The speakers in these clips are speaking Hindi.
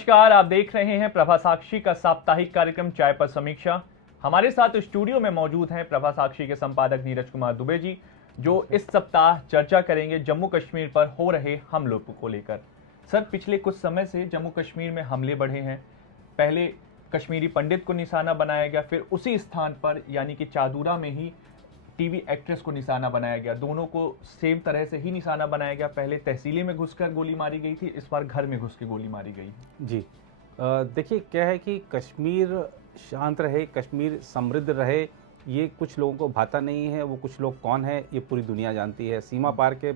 नमस्कार, आप देख रहे हैं प्रभा साक्षी का साप्ताहिक कार्यक्रम चाय पर समीक्षा। हमारे साथ स्टूडियो में मौजूद हैं प्रभा साक्षी के संपादक नीरज कुमार दुबे जी, जो इस सप्ताह चर्चा करेंगे जम्मू कश्मीर पर हो रहे हमलों को लेकर। सर, पिछले कुछ समय से जम्मू कश्मीर में हमले बढ़े हैं। पहले कश्मीरी पंडित को निशाना बनाया गया, फिर उसी स्थान पर यानी कि चादूरा में ही टीवी एक्ट्रेस को निशाना बनाया गया। दोनों को सेम तरह से ही निशाना बनाया गया। पहले तहसीली में घुसकर गोली मारी गई थी, इस बार घर में घुस के गोली मारी गई। जी देखिए, क्या है कि कश्मीर शांत रहे, कश्मीर समृद्ध रहे, ये कुछ लोगों को भाता नहीं है। वो कुछ लोग कौन है ये पूरी दुनिया जानती है। सीमा पार के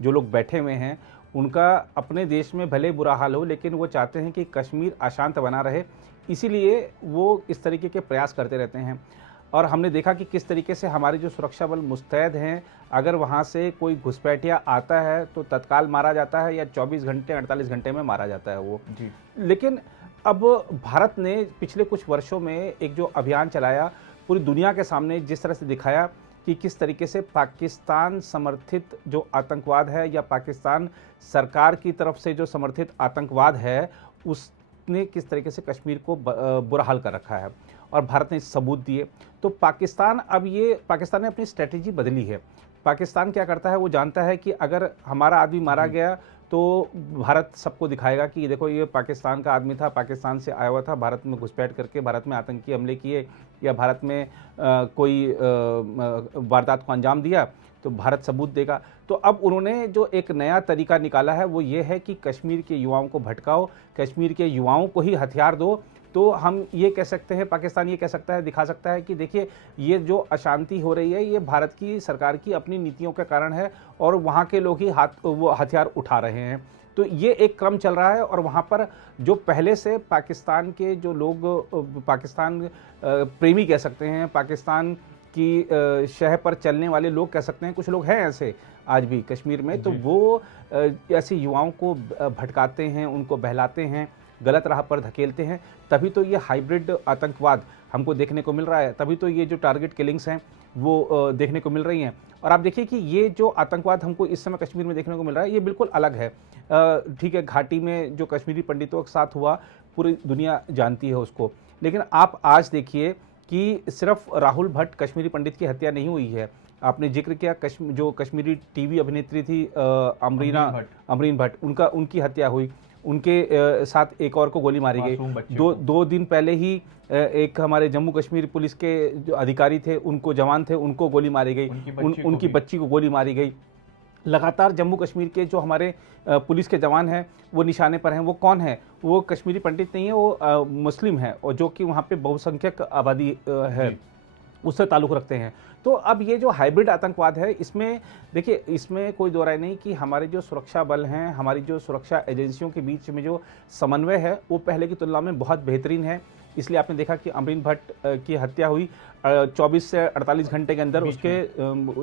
जो लोग बैठे हुए हैं उनका अपने देश में भले बुरा हाल हो, लेकिन वो चाहते हैं कि कश्मीर अशांत बना रहे, इसीलिए वो इस तरीके के प्रयास करते रहते हैं। और हमने देखा कि किस तरीके से हमारे जो सुरक्षा बल मुस्तैद हैं, अगर वहाँ से कोई घुसपैठिया आता है तो तत्काल मारा जाता है या 24 घंटे 48 घंटे में मारा जाता है वो जी। लेकिन अब भारत ने पिछले कुछ वर्षों में एक जो अभियान चलाया, पूरी दुनिया के सामने जिस तरह से दिखाया कि किस तरीके से पाकिस्तान समर्थित जो आतंकवाद है या पाकिस्तान सरकार की तरफ से जो समर्थित आतंकवाद है, उसने किस तरीके से कश्मीर को बुरा हाल कर रखा है और भारत ने सबूत दिए। तो पाकिस्तान ने अपनी स्ट्रेटेजी बदली है। पाकिस्तान क्या करता है, वो जानता है कि अगर हमारा आदमी मारा गया तो भारत सबको दिखाएगा कि देखो ये पाकिस्तान का आदमी था, पाकिस्तान से आया हुआ था, भारत में घुसपैठ करके भारत में आतंकी हमले किए या भारत में कोई वारदात को अंजाम दिया, तो भारत सबूत देगा। तो अब उन्होंने जो एक नया तरीका निकाला है वो ये है कि कश्मीर के युवाओं को भटकाओ, कश्मीर के युवाओं को ही हथियार दो। तो हम ये कह सकते हैं, पाकिस्तान ये कह सकता है, दिखा सकता है कि देखिए ये जो अशांति हो रही है ये भारत की सरकार की अपनी नीतियों के कारण है और वहाँ के लोग ही वो हथियार उठा रहे हैं। तो ये एक क्रम चल रहा है और वहाँ पर जो पहले से पाकिस्तान के जो लोग पाकिस्तान प्रेमी कह सकते हैं, पाकिस्तान की शह पर चलने वाले लोग कह सकते हैं, कुछ लोग हैं ऐसे आज भी कश्मीर में, तो वो ऐसे युवाओं को भटकाते हैं, उनको बहलाते हैं, गलत राह पर धकेलते हैं। तभी तो ये हाइब्रिड आतंकवाद हमको देखने को मिल रहा है, तभी तो ये जो टारगेट किलिंग्स हैं वो देखने को मिल रही हैं। और आप देखिए कि ये जो आतंकवाद हमको इस समय कश्मीर में देखने को मिल रहा है ये बिल्कुल अलग है। ठीक है, घाटी में जो कश्मीरी पंडितों के साथ हुआ पूरी दुनिया जानती है उसको, लेकिन आप आज देखिए कि सिर्फ राहुल भट्ट कश्मीरी पंडित की हत्या नहीं हुई है। आपने जिक्र किया जो कश्मीरी टीवी अभिनेत्री थी अमरीन भट्ट, उनकी हत्या हुई, उनके साथ एक और को गोली मारी गई। दो दिन पहले ही एक हमारे जम्मू कश्मीर पुलिस के जो अधिकारी थे, उनको जवान थे, उनको गोली मारी गई, उनकी बच्ची को गोली मारी गई। लगातार जम्मू कश्मीर के जो हमारे पुलिस के जवान हैं वो निशाने पर हैं। वो कौन है? वो कश्मीरी पंडित नहीं है, वो मुस्लिम है और जो कि वहाँ पे बहुसंख्यक आबादी है, उससे ताल्लुक़ रखते हैं। तो अब ये जो हाइब्रिड आतंकवाद है, इसमें देखिए, इसमें कोई दो राय नहीं कि हमारे जो सुरक्षा बल हैं, हमारी जो सुरक्षा एजेंसियों के बीच में जो समन्वय है वो पहले की तुलना में बहुत बेहतरीन है। इसलिए आपने देखा कि अमरीन भट्ट की हत्या हुई 24 से 48 घंटे के अंदर, उसके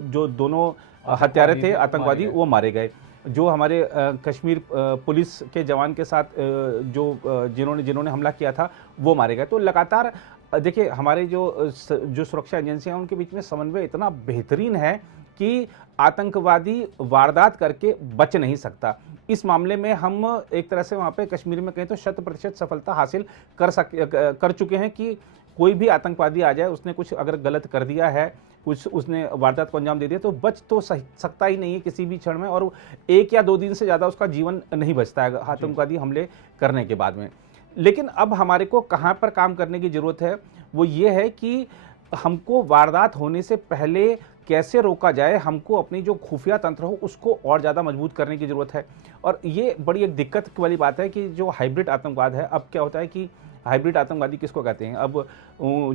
जो दोनों हत्यारे थे आतंकवादी वो मारे गए। जो हमारे कश्मीर पुलिस के जवान के साथ जिन्होंने हमला किया था वो मारे गए। तो लगातार देखिए, हमारे जो सुरक्षा एजेंसियां हैं उनके बीच में समन्वय इतना बेहतरीन है कि आतंकवादी वारदात करके बच नहीं सकता। इस मामले में हम एक तरह से वहाँ पे कश्मीर में कहें तो 100% सफलता हासिल कर चुके हैं कि कोई भी आतंकवादी आ जाए, उसने कुछ अगर गलत कर दिया है, कुछ उसने वारदात को अंजाम दे दिया, तो बच तो सकता ही नहीं है किसी भी क्षण में, और 1 या 2 दिन से ज़्यादा उसका जीवन नहीं बचता है आतंकवादी हमले करने के बाद में। लेकिन अब हमारे को कहाँ पर काम करने की ज़रूरत है, वो ये है कि हमको वारदात होने से पहले कैसे रोका जाए, हमको अपनी जो खुफिया तंत्र हो उसको और ज़्यादा मजबूत करने की ज़रूरत है। और ये बड़ी एक दिक्कत वाली बात है कि जो हाइब्रिड आतंकवाद है, अब क्या होता है कि हाइब्रिड आतंकवादी किसको कहते हैं? अब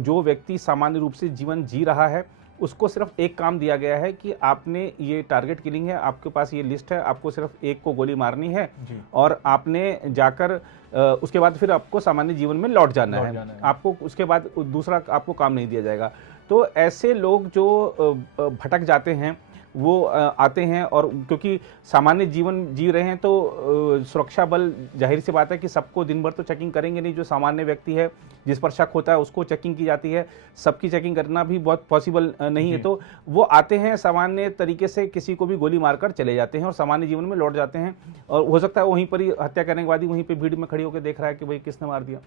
जो व्यक्ति सामान्य रूप से जीवन जी रहा है उसको सिर्फ एक काम दिया गया है कि आपने ये टारगेट किलिंग है, आपके पास ये लिस्ट है, आपको सिर्फ एक को गोली मारनी है और आपने जाकर उसके बाद फिर आपको सामान्य जीवन में लौट जाना है। आपको उसके बाद दूसरा आपको काम नहीं दिया जाएगा। तो ऐसे लोग जो भटक जाते हैं, वो आते हैं, और क्योंकि सामान्य जीवन जी रहे हैं तो सुरक्षा बल जाहिर सी बात है कि सबको दिन भर तो चेकिंग करेंगे नहीं। जो सामान्य व्यक्ति है जिस पर शक होता है उसको चेकिंग की जाती है, सबकी चेकिंग करना भी बहुत पॉसिबल नहीं है। तो वो आते हैं सामान्य तरीके से, किसी को भी गोली मारकर चले जाते हैं और सामान्य जीवन में लौट जाते हैं, और हो सकता है वहीं पर ही हत्या करने के बाद ही वहीं पे भीड़ में खड़ी होकर देख रहा है कि भाई किसने मार दिया।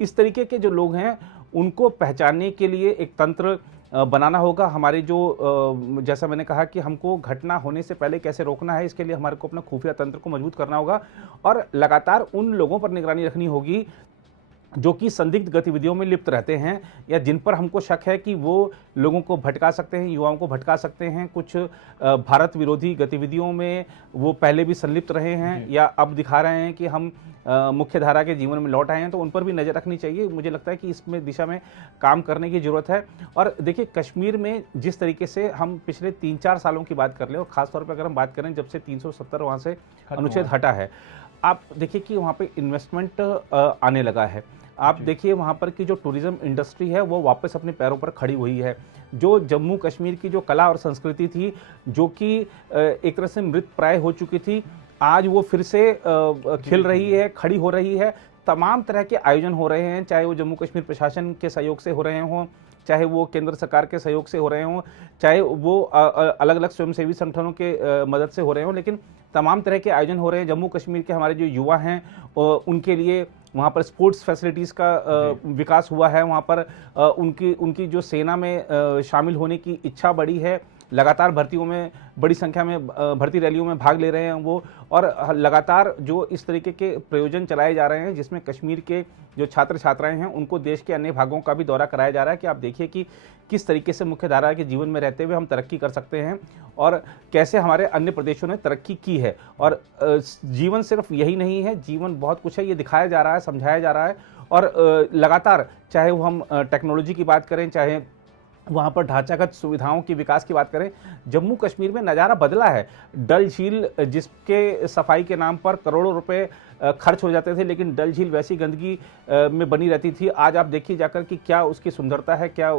इस तरीके के जो लोग हैं उनको पहचानने के लिए एक तंत्र बनाना होगा। हमारे जो जैसा मैंने कहा कि हमको घटना होने से पहले कैसे रोकना है, इसके लिए हमारे को अपना खुफिया तंत्र को मजबूत करना होगा और लगातार उन लोगों पर निगरानी रखनी होगी जो कि संदिग्ध गतिविधियों में लिप्त रहते हैं या जिन पर हमको शक है कि वो लोगों को भटका सकते हैं, युवाओं को भटका सकते हैं। कुछ भारत विरोधी गतिविधियों में वो पहले भी संलिप्त रहे हैं या अब दिखा रहे हैं कि हम मुख्य धारा के जीवन में लौट आए हैं, तो उन पर भी नज़र रखनी चाहिए। मुझे लगता है कि इसमें दिशा में काम करने की ज़रूरत है। और देखिए, कश्मीर में जिस तरीके से हम पिछले 3-4 सालों की बात कर लें, और ख़ासतौर पर अगर हम बात करें जब से 370 वहाँ से अनुच्छेद हटा है, आप देखिए कि वहाँ पे इन्वेस्टमेंट आने लगा है। आप देखिए वहाँ पर की जो टूरिज्म इंडस्ट्री है वो वापस अपने पैरों पर खड़ी हुई है। जो जम्मू कश्मीर की जो कला और संस्कृति थी, जो कि एक तरह से मृत प्राय हो चुकी थी, आज वो फिर से खिल रही है, खड़ी हो रही है। तमाम तरह के आयोजन हो रहे हैं, चाहे वो जम्मू कश्मीर प्रशासन के सहयोग से हो रहे हों, चाहे वो केंद्र सरकार के सहयोग से हो रहे हों, चाहे वो अलग अलग स्वयंसेवी संगठनों के मदद से हो रहे हों, लेकिन तमाम तरह के आयोजन हो रहे हैं। जम्मू कश्मीर के हमारे जो युवा हैं उनके लिए वहाँ पर स्पोर्ट्स फैसिलिटीज़ का विकास हुआ है। वहाँ पर उनकी जो सेना में शामिल होने की इच्छा बढ़ी है। लगातार भर्तियों में बड़ी संख्या में भर्ती रैलियों में भाग ले रहे हैं वो, और लगातार जो इस तरीके के प्रयोजन चलाए जा रहे हैं जिसमें कश्मीर के जो छात्र छात्राएं हैं उनको देश के अन्य भागों का भी दौरा कराया जा रहा है कि आप देखिए कि किस तरीके से मुख्य धारा के जीवन में रहते हुए हम तरक्की कर सकते हैं और कैसे हमारे अन्य प्रदेशों ने तरक्की की है। और जीवन सिर्फ यही नहीं है, जीवन बहुत कुछ है, ये दिखाया जा रहा है, समझाया जा रहा है। और लगातार चाहे वो हम टेक्नोलॉजी की बात करें, चाहे वहाँ पर ढांचागत सुविधाओं की विकास की बात करें, जम्मू कश्मीर में नज़ारा बदला है। डल झील जिसके सफाई के नाम पर करोड़ों रुपए खर्च हो जाते थे, लेकिन डल झील वैसी गंदगी में बनी रहती थी। आज आप देखिए जाकर कि क्या उसकी सुंदरता है, क्या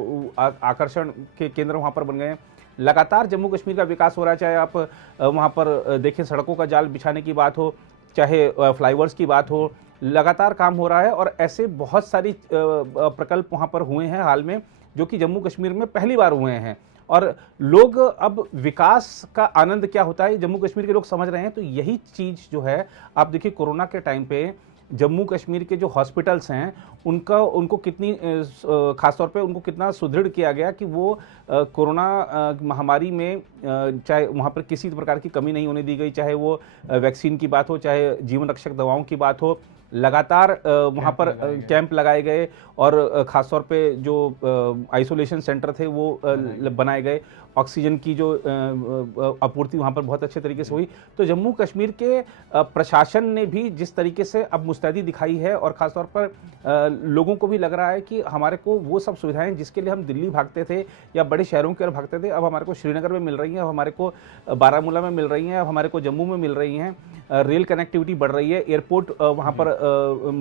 आकर्षण के केंद्र वहाँ पर बन गए हैं। लगातार जम्मू कश्मीर का विकास हो रहा है, चाहे आप वहाँ पर देखिए सड़कों का जाल बिछाने की बात हो, चाहे फ्लाईओवर्स की बात हो, लगातार काम हो रहा है। और ऐसे बहुत सारी प्रकल्प वहाँ पर हुए हैं हाल में जो कि जम्मू कश्मीर में पहली बार हुए हैं। और लोग अब विकास का आनंद क्या होता है जम्मू कश्मीर के लोग समझ रहे हैं। तो यही चीज़ जो है, आप देखिए कोरोना के टाइम पे जम्मू कश्मीर के जो हॉस्पिटल्स हैं उनको कितनी खासतौर पे उनको कितना सुदृढ़ किया गया कि वो कोरोना महामारी में चाहे वहाँ पर किसी प्रकार की कमी नहीं होने दी गई, चाहे वो वैक्सीन की बात हो, चाहे जीवन रक्षक दवाओं की बात हो। लगातार वहाँ पर कैंप लगाए गए और ख़ासतौर पे जो आइसोलेशन सेंटर थे वो बनाए गए। ऑक्सीजन की जो आपूर्ति वहाँ पर बहुत अच्छे तरीके से हुई। तो जम्मू कश्मीर के प्रशासन ने भी जिस तरीके से अब मुस्तैदी दिखाई है, और ख़ासतौर पर लोगों को भी लग रहा है कि हमारे को वो सब सुविधाएं जिसके लिए हम दिल्ली भागते थे या बड़े शहरों की ओर भागते थे, अब हमारे को श्रीनगर में मिल रही हैं, अब हमारे को बारामूला में मिल रही हैं, अब हमारे को जम्मू में मिल रही हैं। रेल कनेक्टिविटी बढ़ रही है, एयरपोर्ट वहाँ पर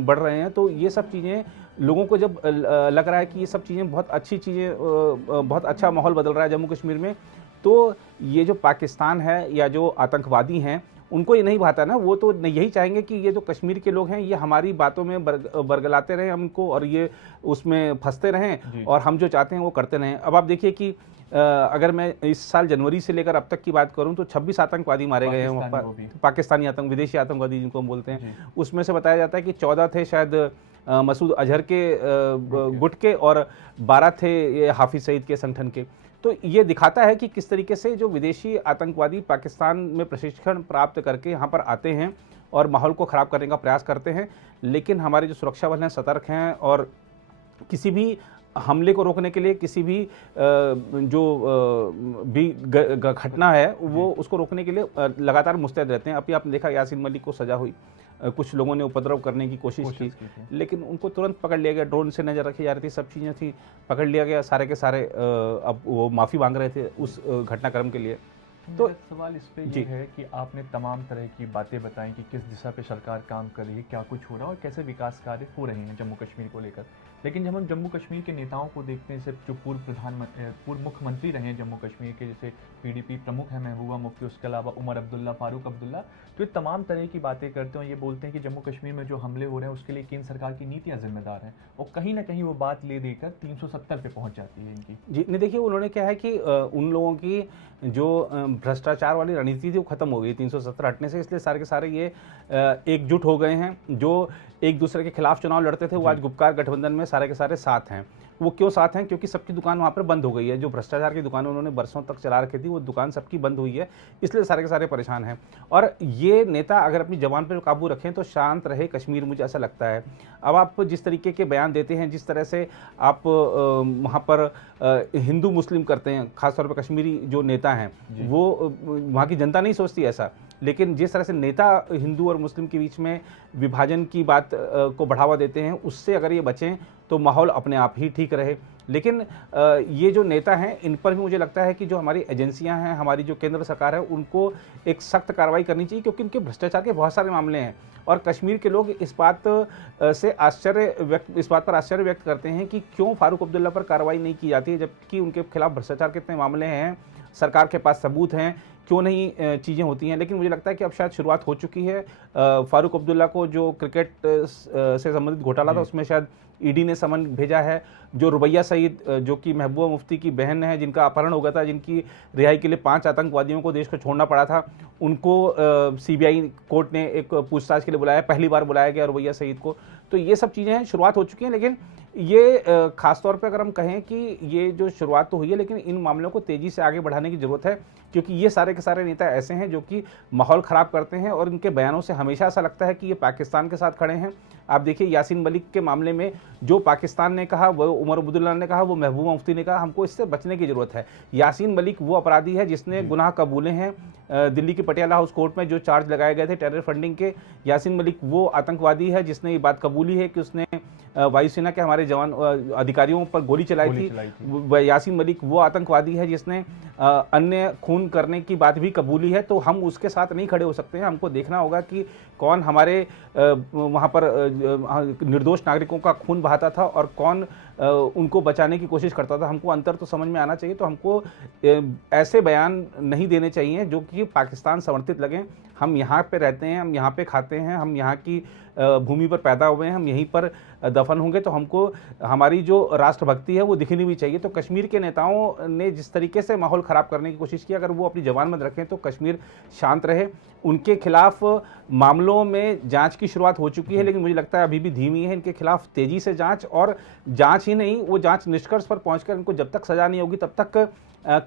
बढ़ रहे हैं। तो ये सब चीज़ें लोगों को जब लग रहा है कि ये सब चीज़ें बहुत अच्छी चीज़ें, बहुत अच्छा माहौल बदल रहा है जम्मू कश्मीर में, तो ये जो पाकिस्तान है या जो आतंकवादी हैं उनको ये नहीं भाता ना। वो तो यही चाहेंगे कि ये जो कश्मीर के लोग हैं ये हमारी बातों में बरगलाते रहें हमको, और ये उसमें फंसते रहें और हम जो चाहते हैं वो करते रहें। अब आप देखिए कि अगर मैं इस साल जनवरी से लेकर अब तक की बात करूं तो 26 आतंकवादी मारे गए हैं वहाँ पर, पाकिस्तानी आतंक, विदेशी आतंकवादी जिनको हम बोलते हैं। उसमें से बताया जाता है कि 14 थे शायद मसूद अजहर के गुट के, और 12 थे ये हाफिज सईद के संगठन के। तो ये दिखाता है कि किस तरीके से जो विदेशी आतंकवादी पाकिस्तान में प्रशिक्षण प्राप्त करके यहाँ पर आते हैं और माहौल को ख़राब करने का प्रयास करते हैं। लेकिन हमारे जो सुरक्षा बल हैं सतर्क हैं और किसी भी हमले को रोकने के लिए, किसी भी जो भी घटना है वो उसको रोकने के लिए लगातार मुस्तैद रहते हैं। अभी आपने देखा यासीन मलिक को सज़ा हुई, कुछ लोगों ने उपद्रव करने की कोशिश की लेकिन उनको तुरंत पकड़ लिया गया, ड्रोन से नज़र रखी जा रही थी, सब चीज़ें थी, पकड़ लिया गया, सारे के सारे अब वो माफ़ी मांग रहे थे उस घटनाक्रम के लिए। तो तो सवाल इस पे ये जी है कि आपने तमाम तरह की बातें बताई कि किस दिशा पे सरकार काम कर रही है, क्या कुछ हो रहा है और कैसे विकास कार्य हो रहे हैं जम्मू कश्मीर को लेकर। लेकिन जब हम जम्मू कश्मीर के नेताओं को देखते हैं, सिर्फ जो पूर्व मुख्यमंत्री रहे हैं जम्मू कश्मीर के, जैसे पीडीपी प्रमुख हैं महबूबा मुफ्ती, उसके अलावा उमर अब्दुल्ला, फारूक अब्दुल्ला, तो ये तमाम तरह की बातें करते हैं। ये बोलते हैं कि जम्मू कश्मीर में जो हमले हो रहे हैं उसके लिए केंद्र सरकार की नीतियाँ जिम्मेदार हैं, और कहीं ना कहीं वो बात ले देकर 370 पे पहुंच जाती है इनकी। जी नहीं, देखिए उन्होंने क्या है कि उन लोगों की जो भ्रष्टाचार वाली रणनीति थी वो खत्म हो गई 370 हटने से, इसलिए सारे के सारे ये एकजुट हो गए हैं। जो एक दूसरे के खिलाफ चुनाव लड़ते थे वो आज गुपकार गठबंधन में सारे के सारे साथ हैं। वो क्यों साथ हैं? क्योंकि सबकी दुकान वहाँ पर बंद हो गई है। जो भ्रष्टाचार की दुकान उन्होंने बरसों तक चला रखी थी वो दुकान सबकी बंद हुई है, इसलिए सारे के सारे परेशान हैं। और ये नेता अगर अपनी जबान पर काबू रखें तो शांत रहे कश्मीर, मुझे ऐसा लगता है। अब आप जिस तरीके के बयान देते हैं, जिस तरह से आप वहाँ पर हिंदू मुस्लिम करते हैं, खासतौर पर कश्मीरी जो नेता हैं वो वहाँ की जनता नहीं सोचती ऐसा, लेकिन जिस तरह से नेता हिंदू और मुस्लिम के बीच में विभाजन की बात को बढ़ावा देते हैं, उससे अगर ये बचें तो माहौल अपने आप ही ठीक रहे। लेकिन ये जो नेता हैं इन पर भी मुझे लगता है कि जो हमारी एजेंसियां हैं, हमारी जो केंद्र सरकार है, उनको एक सख्त कार्रवाई करनी चाहिए, क्योंकि इनके भ्रष्टाचार के बहुत सारे मामले हैं। और कश्मीर के लोग इस बात पर आश्चर्य व्यक्त करते हैं कि क्यों फारूक अब्दुल्ला पर कार्रवाई नहीं की जाती है, जबकि उनके खिलाफ भ्रष्टाचार के इतने मामले हैं, सरकार के पास सबूत हैं, क्यों नहीं चीज़ें होती हैं। लेकिन मुझे लगता है कि अब शायद शुरुआत हो चुकी है। फारूक अब्दुल्ला को जो क्रिकेट से संबंधित घोटाला था उसमें शायद ईडी ने समन भेजा है। जो रुबैया सईद जो कि महबूबा मुफ्ती की बहन है, जिनका अपहरण हो गया था, जिनकी रिहाई के लिए 5 आतंकवादियों को देश को छोड़ना पड़ा था, उनको सीबीआई कोर्ट ने एक पूछताछ के लिए बुलाया, पहली बार बुलाया गया रुबैया सईद को। तो ये सब चीज़ें हैं, शुरुआत हो चुकी हैं। लेकिन ये खासतौर पे अगर हम कहें कि ये जो शुरुआत तो हुई है, लेकिन इन मामलों को तेज़ी से आगे बढ़ाने की ज़रूरत है, क्योंकि ये सारे के सारे नेता ऐसे हैं जो कि माहौल ख़राब करते हैं, और इनके बयानों से हमेशा ऐसा लगता है कि ये पाकिस्तान के साथ खड़े हैं। आप देखिए यासीन मलिक के मामले में जो पाकिस्तान ने कहा, वो उमर अब्दुल्ला ने कहा, वो महबूबा मुफ्ती ने कहा, हमको इससे बचने की ज़रूरत है। यासीन मलिक वो अपराधी है जिसने गुनाह कबूले हैं। दिल्ली की पटियाला हाउस कोर्ट में जो चार्ज लगाए गए थे टेरर फंडिंग के, यासीन मलिक वो आतंकवादी है जिसने ये बात कबूली है कि उसने वायुसेना के हमारे जवान अधिकारियों पर गोली चलाई थी। यासीन मलिक वो आतंकवादी है जिसने अन्य खून करने की बात भी कबूली है। तो हम उसके साथ नहीं खड़े हो सकते हैं। हमको देखना होगा कि कौन हमारे वहाँ पर निर्दोष नागरिकों का खून बहाता था और कौन उनको बचाने की कोशिश करता था। हमको अंतर तो समझ में आना चाहिए। तो हमको ऐसे बयान नहीं देने चाहिए जो कि पाकिस्तान समर्थित लगें। हम यहाँ पे रहते हैं, हम यहाँ पे खाते हैं, हम यहाँ की भूमि पर पैदा हुए हैं, हम यहीं पर दफन होंगे, तो हमको हमारी जो राष्ट्रभक्ति है वो दिखनी भी चाहिए। तो कश्मीर के नेताओं ने जिस तरीके से माहौल ख़राब करने की कोशिश की, अगर वो अपनी जबान बंद रखें तो कश्मीर शांत रहे। उनके खिलाफ मामलों में जांच की शुरुआत हो चुकी है, लेकिन मुझे लगता है अभी भी धीमी है। इनके खिलाफ तेज़ी से जांच, और जांच ही नहीं, वो जांच निष्कर्ष पर पहुंचकर इनको जब तक सज़ा नहीं होगी तब तक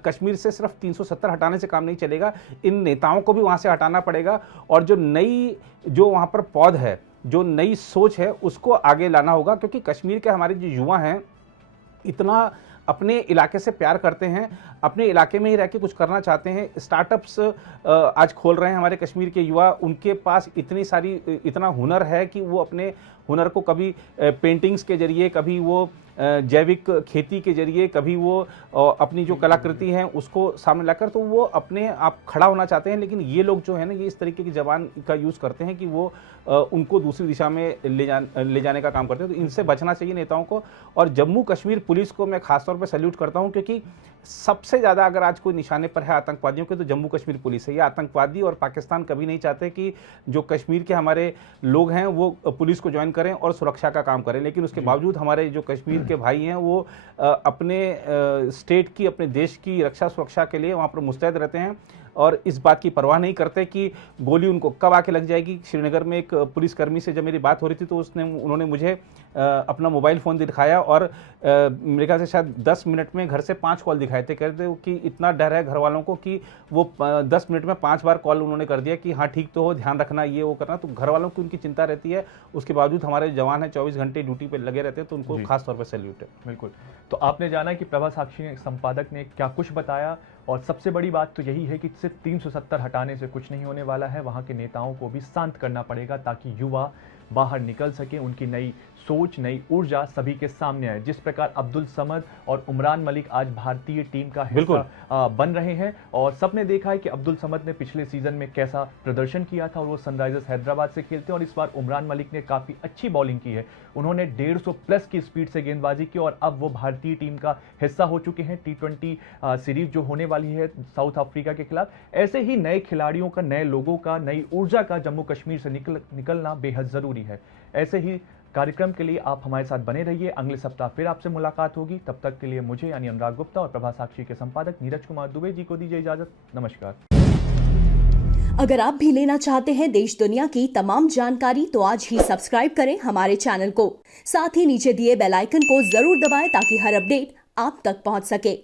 कश्मीर से सिर्फ 370 हटाने से काम नहीं चलेगा। इन नेताओं को भी वहाँ से हटाना पड़ेगा, और जो वहाँ पर पौध है, जो नई सोच है, उसको आगे लाना होगा। क्योंकि कश्मीर के हमारे जो युवा हैं इतना अपने इलाके से प्यार करते हैं, अपने इलाके में ही रह के कुछ करना चाहते हैं। स्टार्टअप्स आज खोल रहे हैं हमारे कश्मीर के युवा। उनके पास इतना हुनर है कि वो अपने हुनर को कभी पेंटिंग्स के जरिए, कभी वो जैविक खेती के जरिए, कभी वो अपनी जो कलाकृति है उसको सामने लाकर, तो वो अपने आप खड़ा होना चाहते हैं। लेकिन ये लोग जो है ना, ये इस तरीके की जबान का यूज़ करते हैं कि वो उनको दूसरी दिशा में ले जाने का काम करते हैं। तो इनसे बचना चाहिए नेताओं को। और जम्मू कश्मीर पुलिस को मैं खासतौर पर सैल्यूट करता हूं, क्योंकि सबसे ज़्यादा अगर आज कोई निशाने पर है आतंकवादियों के, तो जम्मू कश्मीर पुलिस है। ये आतंकवादी और पाकिस्तान कभी नहीं चाहते कि जो कश्मीर के हमारे लोग हैं वो पुलिस को ज्वाइन करें और सुरक्षा का काम करें। लेकिन उसके बावजूद हमारे जो कश्मीर के भाई हैं वो अपने स्टेट की, अपने देश की रक्षा सुरक्षा के लिए वहाँ पर मुस्तैद रहते हैं, और इस बात की परवाह नहीं करते कि गोली उनको कब आके लग जाएगी। श्रीनगर में एक पुलिसकर्मी से जब मेरी बात हो रही थी तो उन्होंने मुझे अपना मोबाइल फ़ोन दिखाया, और मेरे ख्याल से शायद 10 मिनट में घर से 5 कॉल दिखाए थे। कहते थे कि इतना डर है घर वालों को कि वो 10 मिनट में 5 बार कॉल उन्होंने कर दिया कि हाँ ठीक तो हो, ध्यान रखना, ये वो करना। तो घर वालों की उनकी चिंता रहती है। उसके बावजूद हमारे जवान हैं 24 घंटे ड्यूटी पर लगे रहते हैं, तो उनको खास तौर पर सैल्यूट है। बिल्कुल। तो आपने जाना कि प्रभा साक्षी संपादक ने क्या कुछ बताया, और सबसे बड़ी बात तो यही है कि सिर्फ 370 हटाने से कुछ नहीं होने वाला है। वहाँ के नेताओं को भी शांत करना पड़ेगा, ताकि युवा बाहर निकल सकें, उनकी नई सोच, नई ऊर्जा सभी के सामने आए। जिस प्रकार अब्दुल समद और उमरान मलिक आज भारतीय टीम का हिस्सा बन रहे हैं, और सबने देखा है कि अब्दुल समद ने पिछले सीजन में कैसा प्रदर्शन किया था और वो सनराइजर्स हैदराबाद से खेलते हैं, और इस बार उमरान मलिक ने काफ़ी अच्छी बॉलिंग की है। उन्होंने 150 प्लस की स्पीड से गेंदबाजी की और अब वो भारतीय टीम का हिस्सा हो चुके हैं T20 सीरीज जो होने वाली है साउथ अफ्रीका के खिलाफ। ऐसे ही नए खिलाड़ियों का, नए लोगों का, नई ऊर्जा का जम्मू कश्मीर से निकलना बेहद ज़रूरी है। ऐसे ही कार्यक्रम के लिए आप हमारे साथ बने रहिए। अगले सप्ताह फिर आपसे मुलाकात होगी। तब तक के लिए मुझे यानी अनुराग गुप्ता और प्रभा साक्षी के संपादक नीरज कुमार दुबे जी को दीजिए इजाजत। नमस्कार। अगर आप भी लेना चाहते हैं देश दुनिया की तमाम जानकारी तो आज ही सब्सक्राइब करें हमारे चैनल को। साथ ही नीचे दिए बेल आइकन को जरूर दबाएं ताकि हर अपडेट आप तक पहुंच सके।